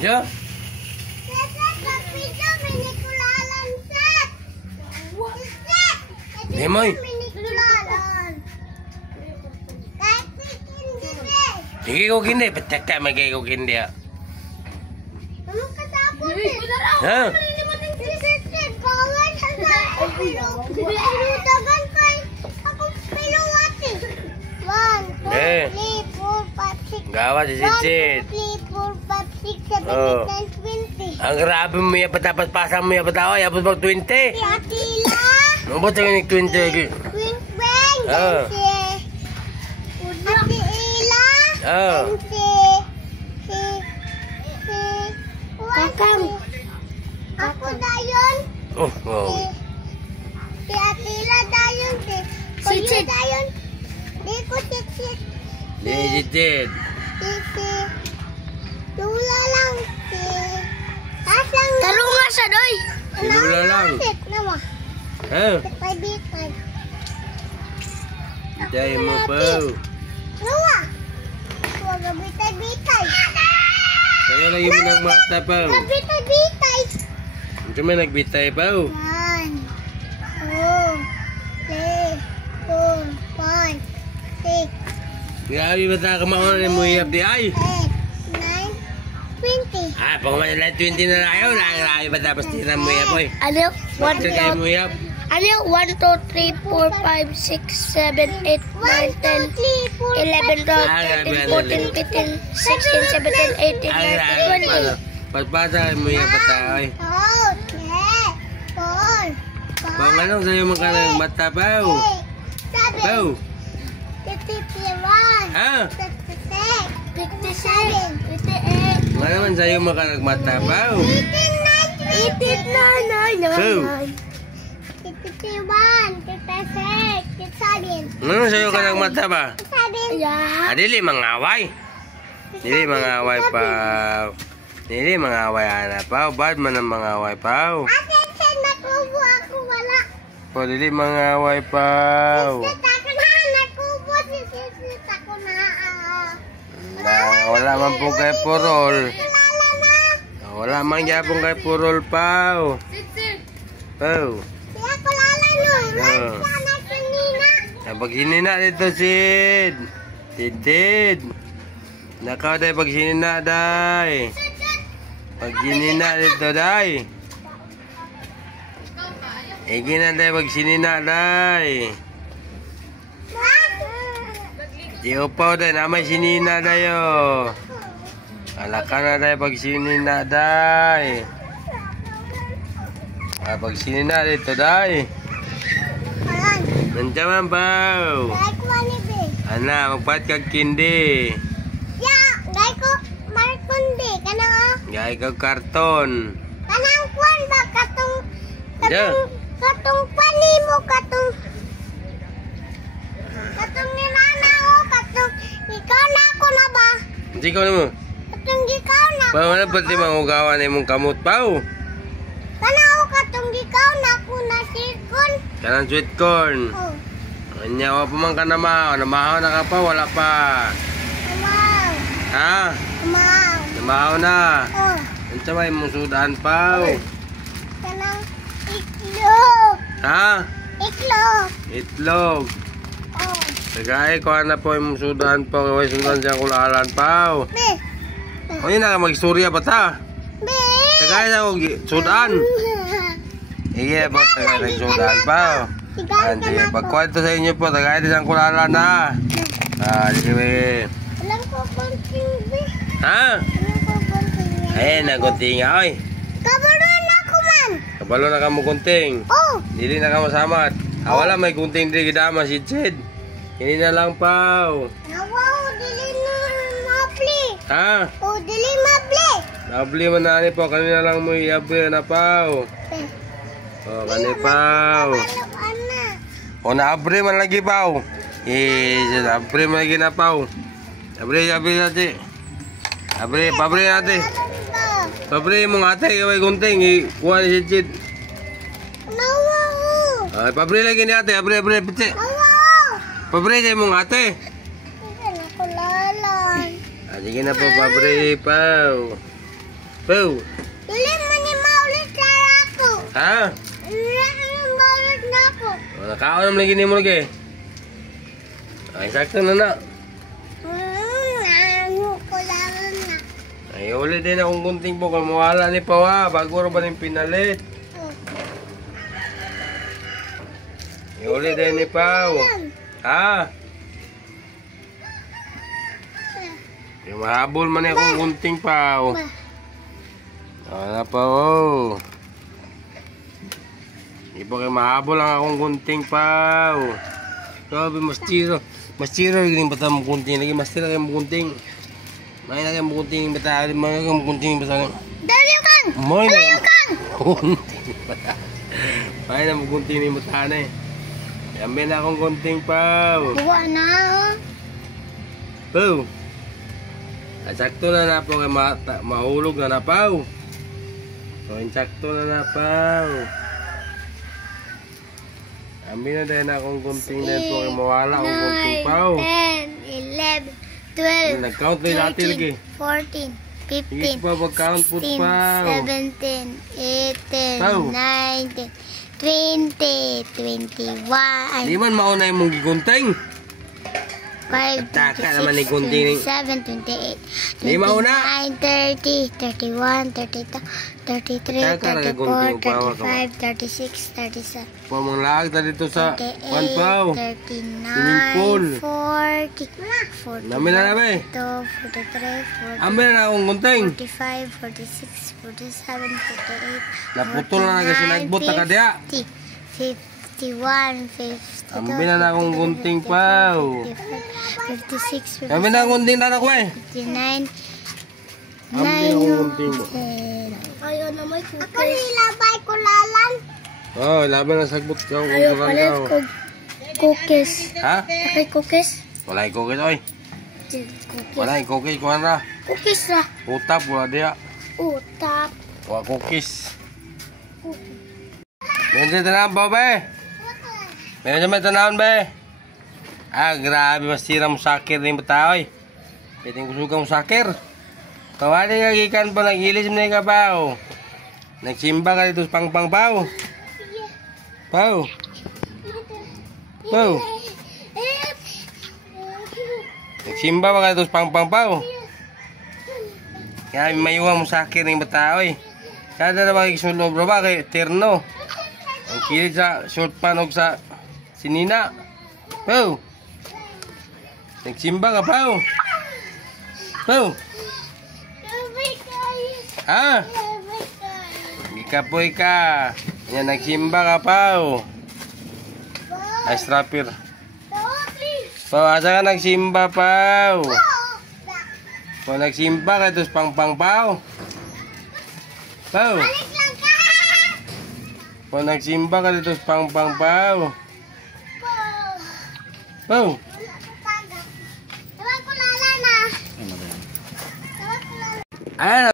Ya. Demoy. Sige ko kindi, petek may kay ko kindi ya. Ha? Gawat si Cicit. Ang grabe mo ya patapas pasang mo ya patawa ya pag 20. Mo ba tayo ni 20 lagi? Ah. Ah. Kakang. Ako dayon. Oh, wow. Si Atila dayon. Si Kuya dayon. Di ko Cicit. Di Cicit. Si Lula lang. Si Tasang. Taro nga siya, doy. Si Lula lang. Nawa. Ha? Bitay. Bitay mo pa. Nawa. Huwag bitay. Kaya lagi mo nagmata pa. Bitay. Hindi mo nagbitay pa. 1, 2, 3, 4, 5, 6, Grabe ba ta kamaon na mo iyap di ay? 8, 9, 20. Ah, pag manila 20 na na ayaw, grabe ba tapos tira mo iyap oy? Ano? Bakit kayo mo iyap? Ano? 1, 2, 3, 4, 5, 6, 7, 8, 9, 10, 11, 12, 13, 14, 15, 16, 17, 18, 19, 20. Pagpasa mo iyap ba ta ay? Pag anong sa'yo magkanang mata pa? Pau? 51, Ha? 56, 57, 58, Nga naman sa'yo magkanang mata pa? 51, Ano sa'yo ka ng mata ba? yeah. Dili mangaway. Dili mangaway pa. Dili mangaway ana pa. Bad man ang mangaway pa. Asen nakubo ako wala. Po dili mangaway pa. Nakubo si ako na. Wala man po kay purol. Kilala na. Wala man gyapon kay purol pa. Pau. Siya kulala no. Ah. Sana kanina. Pag sinina dito Sid. Tidid. Nakaw day pag sinina day. Pag sinina dito day. Igina day pag sinina day. Di upaw day namay sinina dayo. Alaka na day pag sinina day. Pag sinina dito day. Alan. Nandiyan baw. Dai ko ani be. Ana, magpat kag kindi. Ya, dai ko markundi kana. Gay kag karton. Kanang kwan ba katong Yeah. katong pani mo katong ni mama o katong ikaw na ako na ba? Hindi ko na mo. Katong ikaw na. Pa wala pati mangugawan imong kamot paw. Kana o katong ikaw na ako na sirkon. Kanang sweet corn. Oh, Anya wa pa man ka namahaw. Namahaw na ka pa, wala pa. wow. Ha? Wow. Namahaw na. Oh, Unsa may imong sudan paw? kanang iklog. Ha? Iklog. Itlog. Oh, Tagay ko na po imong sudan paw. Way sundan siya kulalan paw. be. O yun na mag-istorya ba ta? Be. Tagay na kong sudan. Iya po, tagay na sudan paw. Sigang ka Sige, na ko. pagkwento sa inyo po, tagay din ang kulalan na. Sige. Alam ko konting be. Ha? Alam ko konting. Ayan, nagunting nga, oy. Kabaruan ako man. Kabalo na ka mo kunting. Oh, Dili na ka masamat. Wala may kunting di gidama si Sid. Hindi na lang paw. nawaw dili na mapli. Ha? Oh, dili mapli. Nabli man na ni po. Kanina lang mo iabi na paw. Eh, O, kani paw. kabalo ana. O, naabri man lagi paw. Naabri man lagi na paw. Abri natin. Pabri natin. Pabri mong ate, kaway kunting. Kuha ni si Sid. Nawaw. Ay, pabri lagi ni ate. Abri, piti. Nawaw. Pabri kayo mong ate. Hindi na kulalan. Sige na po, pabri paw. Pau. Dili mo ni maulit na ako. Ha? Dili mo maulit na ako. Nakaon naman lagi ni mo lagi. Ay, sakto na na. Ano ko lang na. Ay, ulit din akong gunting po. Kung mawala ni Pau ha. Bago rin ba rin pinalit? Ay, ulit din ni Pau. Ha? Ay, mahabol man akong gunting Pau. Wala pa oh. Di ba kayo mahabol lang akong gunting Pau. Sabi mas tiro. Mas tiro yung bata mong gunting. Lagi mas tiro kayo mong gunting. May na kayo mong gunting bata. May na kayo mong gunting bata. Dali kan. May na Dali kan. gunting bata. May na mong gunting yung bata na eh. Yambi na akong gunting Pau. Buwa na. Pau. At sakto na na po kay mahulog na na Pau. So, insakto na na Pau. Amin na din akong gunting din po kay mawala akong gunting Pau. 10, 11, 12, Nag-count na yung ate lagi. 14, Higit 15, pa mag-count po 16, Pau. 17, 18, Pau. 19, 20, 21, Di man mauna yung mong gigunting. 5, Taka naman ni gunting. 27, 28, Di mauna. 29, 30, 31, 32, 33, Taka na 34, gunting, Pau. 35, 36, 37, Pamanglaag na dito sa 38, 1 Pau. Swimming pool. 39, 40, 41, Namin na namin. 42, 43, 40, Amin na akong gunting. 45, 46, 47, 48, Naputol na kasi nagbot na ka diya. 50, 51, 52, Amin na akong gunting Pau. 56, 57, Amin na akong gunting na ako eh. 59, Amin na akong gunting mo. Ayaw na may cookies. Ako nilabay ko lalan. Oh, laban na sagbot ka. Ayaw palit ko cookies. Ha? Okay, cookies. Wala yung cookies oy. Cookies. Wala yung cookies. Kuha na. Cookies na. Utap. Wala diya. Utap. Wala cookies. Meron tanahon pa be. Meron may tanahon be. Ah, grabe. Masira mo sakir na yung bata oy. Pwede ko sugang mo sakir. Kawali nga gikan pa. Nag-ilis mo na yung kapaw. Nagsimba ka dito sa pangpang Pau. Pau. Pau. Nagsimba ba ka dito sa pangpang Pau? Kaya mayuwang mo sakir ng bata oy. Kada na makikisulob ba kay terno. Ang kilit sa short panog sa sinina. Pau. Nagsimba ka Pau. Pau. Ha? Ikapoy ka. Yan, nagsimba ka Pau. Ice trapper. Pau, asa ka nagsimba Pau? Pau, nagsimba ka ito sa pangpang Pau. Pau. Pau, nagsimba ka dito sa pangpang Pau. Pau. Ayan.